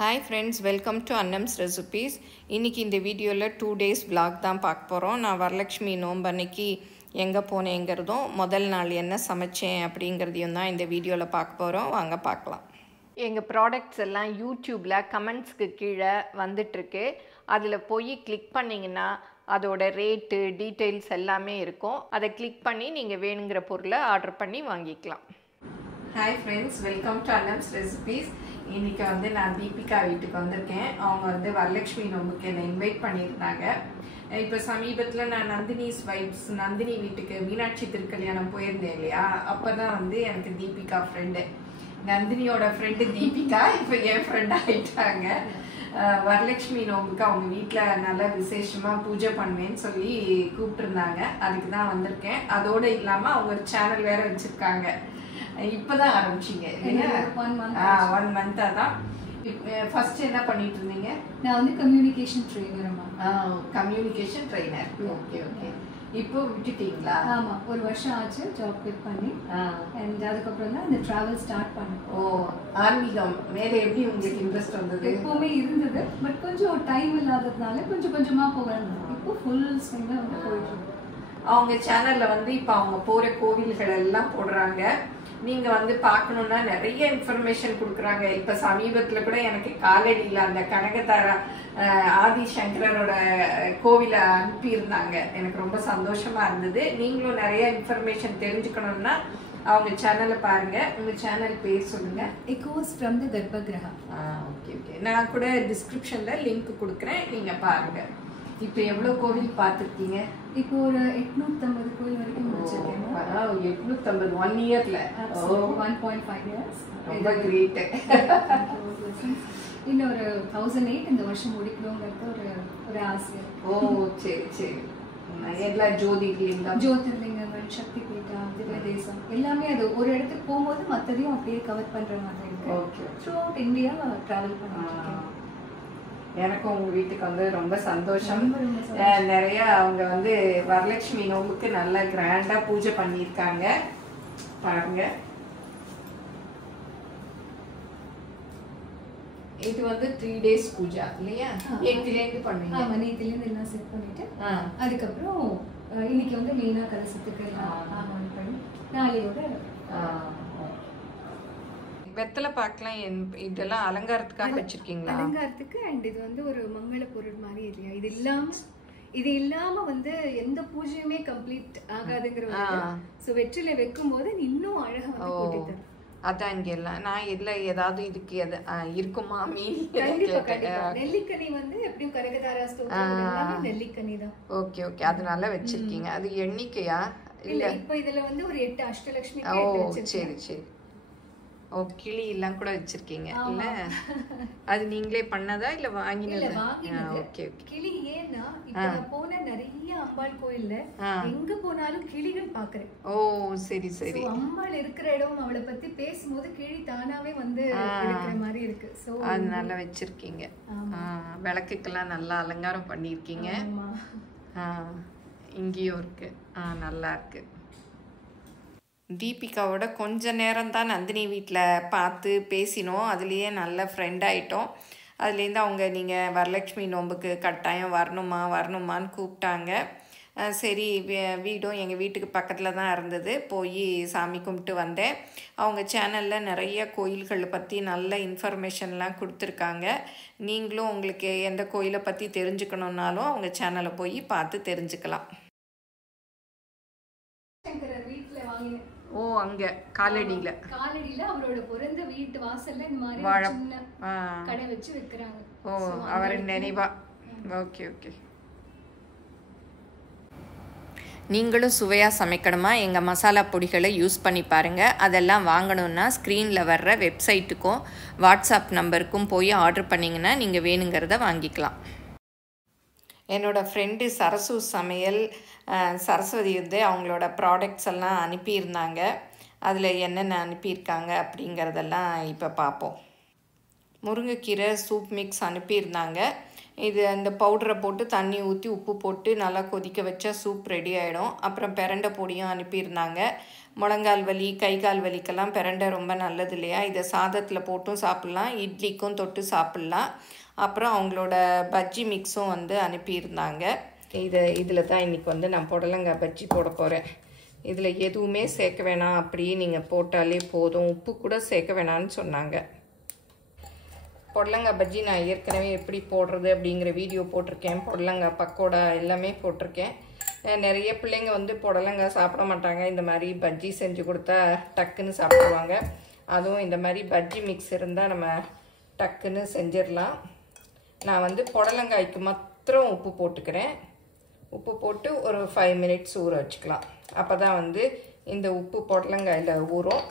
Hi friends, welcome to Annam's Recipes. இன்னைக்கு இந்த வீடியோவில் 2 days vlog தான் பார்க்க போகிறோம். நான் வரலட்சுமி நோன்பு அன்னைக்கு எங்கே போனேங்கிறதும் முதல் நாள் என்ன சமைச்சேன் அப்படிங்கிறதையும் தான் இந்த வீடியோவில் பார்க்க போகிறோம். வாங்க பார்க்கலாம். எங்கள் ப்ராடக்ட்ஸ் எல்லாம் யூடியூப்பில் கமெண்ட்ஸ்க்கு கீழே வந்துட்டுருக்கு. அதில் போய் கிளிக் பண்ணிங்கன்னா அதோட ரேட்டு டீட்டெயில்ஸ் எல்லாமே இருக்கும். அதை கிளிக் பண்ணி நீங்கள் வேணுங்கிற பொருளை ஆர்டர் பண்ணி வாங்கிக்கலாம். Hi friends, welcome to Annam's recipes. இன்றைக்கி வந்து நான் தீபிகா வீட்டுக்கு வந்திருக்கேன். அவங்க வந்து வரலட்சுமி நோம்புக்கு என்னை இன்வைட் பண்ணியிருந்தாங்க. இப்போ சமீபத்தில் நான் நந்தினிஸ் வைப்ஸ் நந்தினி வீட்டுக்கு மீனாட்சி திருக்கல்யாணம் போயிருந்தேன் இல்லையா, அப்போ தான் வந்து எனக்கு தீபிகா ஃப்ரெண்டு, நந்தினியோட ஃப்ரெண்டு தீபிகா இப்போ என் ஃப்ரெண்ட் ஆகிட்டாங்க. வரலட்சுமி நோம்புக்கு அவங்க வீட்டில் நல்லா விசேஷமாக பூஜை பண்ணுவேன்னு சொல்லி கூப்பிட்டுருந்தாங்க. அதுக்கு தான் வந்திருக்கேன். அதோடு இல்லாமல் அவங்க சேனல் வேறு வச்சுருக்காங்க. இப்பதான் ஆரம்பிச்சீங்க இல்லையா? 1 month தான். ஃபர்ஸ்ட் என்ன பண்ணிட்டு இருந்தீங்க? நான் வந்து communication trainer. Communication trainer. Okay okay. இப்போ விட்டுட்டீங்களா? ஆமா, ஒரு வருஷம் ஆச்சு ஜாப் குவிட் பண்ணி. அண்ட் அதுக்கப்புறம் தான் இந்த டிராவல் ஸ்டார்ட் பண்ணேன். ஓ, ஆன்மீகம் மேல எப்படி உங்களுக்கு இன்ட்ரெஸ்ட் வந்தது? எப்பவுமே இருந்தது, பட் கொஞ்சம் டைம் இல்லாததுனால கொஞ்சம் கொஞ்சமா போவேன். இப்போ ஃபுல் ஸ்விங்ல வந்து போயிட்டு இருக்கு. அவங்க சேனல்ல வந்து இப்போ அவங்க போற கோவில்கள் எல்லாம் போடுறாங்க. நீங்க வந்து பார்க்கணும்னா நிறைய இன்ஃபர்மேஷன் கொடுக்குறாங்க. இப்ப சமீபத்துல கூட எனக்கு காலடியில அந்த கனகதாரா ஆதிசங்கரோட கோவிலை அனுப்பியிருந்தாங்க. எனக்கு ரொம்ப சந்தோஷமா இருந்தது. நீங்களும் நிறைய இன்ஃபர்மேஷன் தெரிஞ்சுக்கணும்னா அவங்க சேனலை பாருங்க. உங்க சேனல் பேர் சொல்லுங்க. Echoes from the Garbhagriha. Okay okay. நான் கூட டிஸ்கிரிப்ஷன்ல லிங்க் கொடுக்குறேன், நீங்க பாருங்க. இப்போ எவ்வளவு கோவில் பார்த்துருக்கீங்க? இப்போ ஒரு 850 கோவில் வரைக்கும் முடிச்சிருக்கேன். 850 1 இயர்ல. 1.5 years. ரொம்ப கிரேட். இன்னும் ஒரு 1008 இந்த வருஷம் முடிக்கணுங்கிறது ஒரு ஆசை. ஓ சரி சரி. எல்லா ஜோதிர்லிங்கங்கள், சக்தி பீட்டா, திவ்ய தேசம் எல்லாமே அது ஒரு இடத்துக்கு போகும்போது மற்றதையும் அப்படியே கவர் பண்ற மாதிரி இருக்கு. Okay. Through out India travel பண்ணிருக்கேன். எனக்கும் உங்க வீட்டுக்கு வந்து ரொம்ப சந்தோஷம். நிறைய அவங்க வந்து வரலட்சுமி நோம்புக்கு நல்லா கிராண்டா பூஜை பண்ணியிருக்காங்க. பாருங்க, இது வந்து 3 days பூஜை இல்லையா? நேத்திலேருந்து பண்ணுவீங்க? ஆமா, நேத்திலேருந்து எல்லாம் செட் பண்ணிட்டு அதுக்கப்புறம் இன்னைக்கு வந்து மெயினா கலசத்துக்கு ஆமாம் பண்ணி நாளையோட வெத்தலை பார்க்கலாம். இதெல்லாம் அலங்காரத்துக்காக வச்சிருக்கீங்களா? அலங்காரத்துக்கு. அண்ட் இது வந்து ஒரு மங்கள பொருள் மாதிரி இல்லையா? இது இல்லாம வந்து எந்த பூஜையுமே கம்ப்ளீட் ஆகாதுங்கிற. சோ வெற்றில வைக்கும் போது இன்னும் அழகா வந்து கூட்டிட்டு. அதான் இங்க எல்லாம் நான் இல்ல ஏதாவது இதுக்கு இருக்குமா மீன்? நெல்லிக்கனி வந்து எப்படியும் கனகதாரா ஸ்தோத்திரம் நெல்லிக்கனி தான். Okay okay. அதனால வச்சிருக்கீங்க. அது எண்ணிக்கையா? இல்ல, இப்போ இதுல வந்து ஒரு 8 அஷ்டலட்சுமி. ஓ சரி சரி. ஓ, கிளி எல்லாம் கூட வச்சிருக்கீங்க இல்ல? அது நீங்களே பண்ணதா இல்ல வாங்கினதா? Okay okay. கிளி ஏன்னா இப்ப நான் போன நிறைய அம்பாள் கோயில்ல எங்க போனாலும் கிளிகள் பாக்குறேன். ஓ சரி சரி. அம்பாள் இருக்கிற இடம் அவளை பத்தி பேசும்போது கிளி தானாவே வந்து இருக்கிற மாதிரி இருக்கு. சோ அதனால வச்சிருக்கீங்க. விளக்குக்கெல்லாம் நல்லா அலங்காரம் பண்ணிருக்கீங்க. இங்கேயும் இருக்கு. நல்லா இருக்கு. தீபிகாவோட கொஞ்ச நேரம் தான் நந்தினி வீட்டில் பார்த்து பேசினோம். அதுலேயே நல்ல ஃப்ரெண்ட் ஆகிட்டோம். அதுலேருந்து அவங்க நீங்கள் வரலட்சுமி நோம்புக்கு கட்டாயம் வரணுமான்னு கூப்பிட்டாங்க. சரி, வீடும் எங்கள் வீட்டுக்கு பக்கத்தில் தான் இருந்தது. போய் சாமி கும்பிட்டு வந்தேன். அவங்க சேனலில் நிறைய கோயில்களை பற்றி நல்ல இன்ஃபர்மேஷன்லாம் கொடுத்துருக்காங்க. நீங்களும் உங்களுக்கு எந்த கோயிலை பற்றி தெரிஞ்சுக்கணுன்னாலும் அவங்க சேனலை போய் பார்த்து தெரிஞ்சுக்கலாம். ஓ, அங்க காலடியில அவரோட பிறந்த வீட்டு வாசல்ல இந்த மாதிரி சின்ன கடை வச்சு வைக்கறாங்க. ஓ, அவரின் நினைவா. Okay okay. நீங்களும் சுவையாக சமைக்கணுமா? எங்கள் மசாலா பொடிகளை யூஸ் பண்ணி பாருங்கள். அதெல்லாம் வாங்கணுன்னா ஸ்க்ரீனில் வர்ற வெப்சைட்டுக்கும் வாட்ஸ்அப் நம்பருக்கும் போய் ஆர்டர் பண்ணிங்கன்னா நீங்கள் வேணுங்கிறத வாங்கிக்கலாம். என்னோடய ஃப்ரெண்டு சரசு சமையல் சரஸ்வதி வந்து அவங்களோட ப்ராடக்ட்ஸ் எல்லாம் அனுப்பியிருந்தாங்க. அதில் என்னென்ன அனுப்பியிருக்காங்க அப்படிங்கிறதெல்லாம் இப்போ பார்ப்போம். முருங்கைக்கீரை சூப் மிக்ஸ் அனுப்பியிருந்தாங்க. இது அந்த பவுடரை போட்டு தண்ணி ஊற்றி உப்பு போட்டு நல்லா கொதிக்க வச்சா சூப் ரெடி ஆகிடும். அப்புறம் பிரண்டை பொடியும் அனுப்பியிருந்தாங்க. முழங்கால் வலி கை கால் வலிக்கெல்லாம் பிரண்டை ரொம்ப நல்லது இல்லையா? இதை சாதத்தில் போட்டும் சாப்பிட்லாம், இட்லிக்கும் தொட்டு சாப்பிட்லாம். அப்புறம் அவங்களோட பஜ்ஜி மிக்ஸும் வந்து அனுப்பியிருந்தாங்க. இதில் தான் இன்றைக்கி வந்து நான் புடலங்காய் பஜ்ஜி போட போகிறேன். இதில் எதுவுமே சேர்க்க வேணாம், அப்படியே நீங்கள் போட்டாலே போதும், உப்பு கூட சேர்க்க வேணான்னு சொன்னாங்க. புடலங்காய் பஜ்ஜி நான் ஏற்கனவே எப்படி போடுறது அப்படிங்கிற வீடியோ போட்டிருக்கேன். புடலங்காய் பக்கோடா எல்லாமே போட்டிருக்கேன். நிறைய பிள்ளைங்க வந்து புடலங்காய் சாப்பிட மாட்டாங்க. இந்த மாதிரி பஜ்ஜி செஞ்சு கொடுத்தா டக்குன்னு சாப்பிடுவாங்க. அதுவும் இந்த மாதிரி பஜ்ஜி மிக்ஸ் இருந்தால் நம்ம டக்குன்னு செஞ்சிடலாம். நான் வந்து புடலங்காய்க்கு மாத்திரம் உப்பு போட்டுக்கிறேன். உப்பு போட்டு ஒரு 5 மினிட்ஸ் ஊற வச்சுக்கலாம். அப்போ தான் வந்து இந்த உப்பு புடலங்காயில் ஊறும்.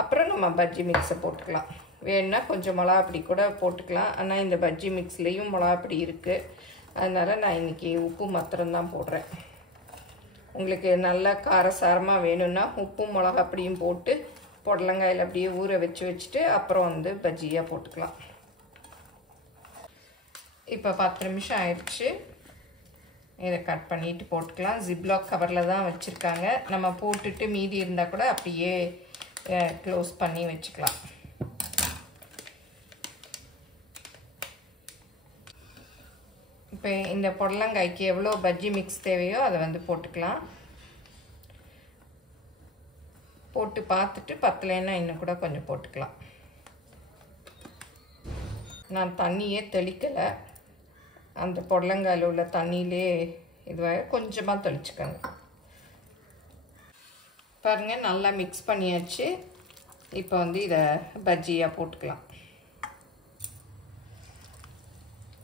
அப்புறம் நம்ம பஜ்ஜி மிக்ஸை போட்டுக்கலாம். வேணுன்னா கொஞ்சம் மிளகாப்பொடி கூட போட்டுக்கலாம். ஆனால் இந்த பஜ்ஜி மிக்ஸ்லேயும் மிளகாப்பொடி இருக்குது. அதனால் நான் இன்றைக்கி உப்பு மாத்திரம்தான் போடுறேன். உங்களுக்கு நல்லா காரசாரமாக வேணும்னா உப்பும் மிளகாப்பொடியும் போட்டு புடலங்காயில் அப்படியே ஊற வச்சுட்டு அப்புறம் வந்து பஜ்ஜியாக போட்டுக்கலாம். இப்போ 10 நிமிஷம் ஆயிடுச்சு. இதை கட் பண்ணிவிட்டு போட்டுக்கலாம். ஜிப்லாக் கவரில் தான் வச்சுருக்காங்க. நம்ம போட்டுட்டு மீதி இருந்தால் கூட அப்படியே க்ளோஸ் பண்ணி வச்சுக்கலாம். இப்போ இந்த புடலங்காய்க்கு எவ்வளோ பஜ்ஜி மிக்ஸ் தேவையோ அதை வந்து போட்டுக்கலாம். போட்டு பார்த்துட்டு பத்தலைன்னா இன்னும் கூட கொஞ்சம் போட்டுக்கலாம். நான் தண்ணியே தெளிக்கலை. அந்த புடலங்காயில் உள்ள தண்ணியிலே இதுவாக கொஞ்சமாக தெளிச்சுக்கோங்க. பாருங்கள், நல்லா மிக்ஸ் பண்ணியாச்சு. இப்போ வந்து இதை பஜ்ஜியாக போட்டுக்கலாம்.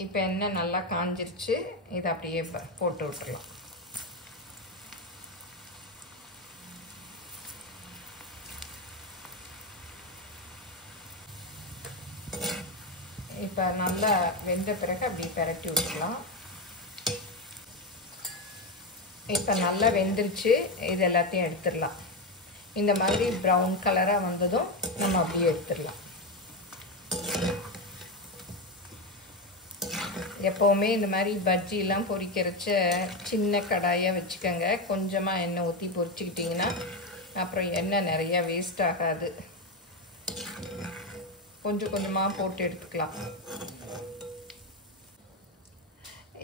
இப்போ எண்ணெய் நல்லா காஞ்சிருச்சு. இதை அப்படியே போட்டு விட்டுக்கலாம். இப்போ நல்லா வெந்த பிறகு அப்படியே பரட்டி விட்டுக்கலாம். இப்போ நல்லா வெந்துருச்சு. இது எல்லாத்தையும் எடுத்துடலாம். இந்த மாதிரி ப்ரௌன் கலராக வந்ததும் நம்ம அப்படியே எடுத்துடலாம். எப்போவுமே இந்த மாதிரி பஜ்ஜிலாம் பொரிக்கிறச்ச சின்ன கடாயாக வச்சுக்கோங்க. கொஞ்சமாக எண்ணெய் ஊற்றி பொரிச்சிக்கிட்டிங்கன்னா அப்புறம் எண்ணெய் நிறையா வேஸ்ட் ஆகாது. கொஞ்சம் கொஞ்சமாக போட்டு எடுத்துக்கலாம்.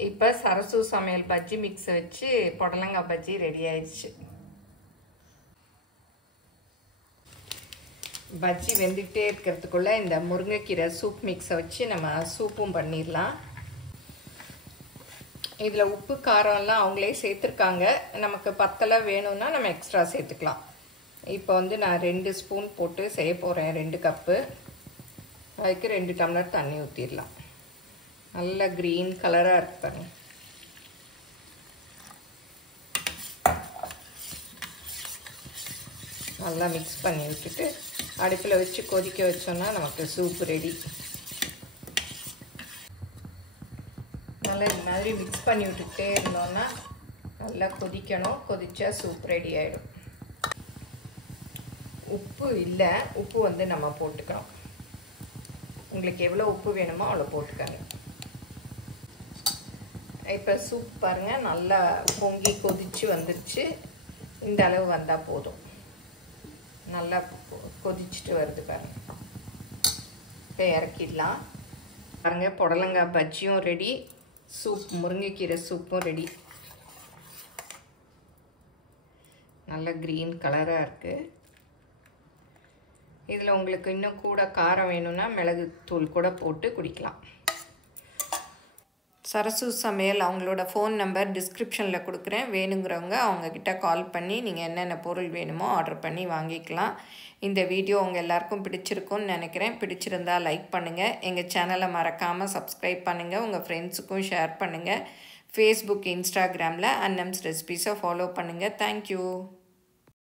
இப்போ சரசு சமையல் பஜ்ஜி மிக்ஸை வச்சு புடலங்காய் பஜ்ஜி ரெடி ஆயிடுச்சு. பஜ்ஜி வெந்துக்கிட்டே இருக்கிறதுக்குள்ளே இந்த முருங்கைக்கீரை சூப் மிக்ஸை வச்சு நம்ம சூப்பும் பண்ணிடலாம். இதில் உப்பு காரம்லாம் அவங்களே சேர்த்துருக்காங்க. நமக்கு பத்தலை வேணும்னா நம்ம எக்ஸ்ட்ரா சேர்த்துக்கலாம். இப்போ வந்து நான் 2 ஸ்பூன் போட்டு செய்ய போகிறேன். 2 கப்பு. அதுக்கு 2 டம்ளர் தண்ணி ஊற்றிடலாம். நல்ல க்ரீன் கலராக இருக்கு பாருங்க. நல்லா மிக்ஸ் பண்ணி விட்டுட்டு அடுப்பில் வச்சு கொதிக்க வச்சோன்னா நமக்கு சூப் ரெடி. நல்லா இந்த மாதிரி மிக்ஸ் பண்ணி விட்டுக்கிட்டே இருந்தோன்னா நல்லா கொதிக்கணும். கொதிச்சா சூப் ரெடி ஆகிடும். உப்பு இல்லை, உப்பு வந்து நம்ம போட்டுக்கிறோம். உங்களுக்கு எவ்வளோ உப்பு வேணுமோ அவ்வளோ போட்டுக்கோங்க. இப்போ சூப் பாருங்கள், நல்லா பொங்கி கொதிச்சு வந்துடுச்சு. இந்த அளவு வந்தால் போதும். நல்லா கொதிச்சுட்டு வருது பாருங்கள். இப்போ இறக்கிடலாம். பாருங்கள், புடலங்காய் பஜ்ஜியும் ரெடி, சூப் முருங்கைக்கீரை சூப்பும் ரெடி. நல்ல க்ரீன் கலராக இருக்குது. இதில் உங்களுக்கு இன்னும் கூட காரம் வேணும்னா மிளகுத்தூள் கூட போட்டு குடிக்கலாம். சரசு சமையல் அவங்களோட ஃபோன் நம்பர் டிஸ்கிரிப்ஷனில் கொடுக்குறேன். வேணுங்கிறவங்க அவங்கக்கிட்ட கால் பண்ணி நீங்கள் என்னென்ன பொருள் வேணுமோ ஆர்டர் பண்ணி வாங்கிக்கலாம். இந்த வீடியோ உங்கள் எல்லாருக்கும் பிடிச்சிருக்கும்னு நினைக்கிறேன். பிடிச்சிருந்தால் லைக் பண்ணுங்கள். எங்கள் சேனலை மறக்காமல் சப்ஸ்கிரைப் பண்ணுங்கள். உங்கள் ஃப்ரெண்ட்ஸுக்கும் ஷேர் பண்ணுங்கள். ஃபேஸ்புக், இன்ஸ்டாகிராமில் அன்னம்ஸ் ரெசிபீஸை ஃபாலோ பண்ணுங்கள். தேங்க்யூ.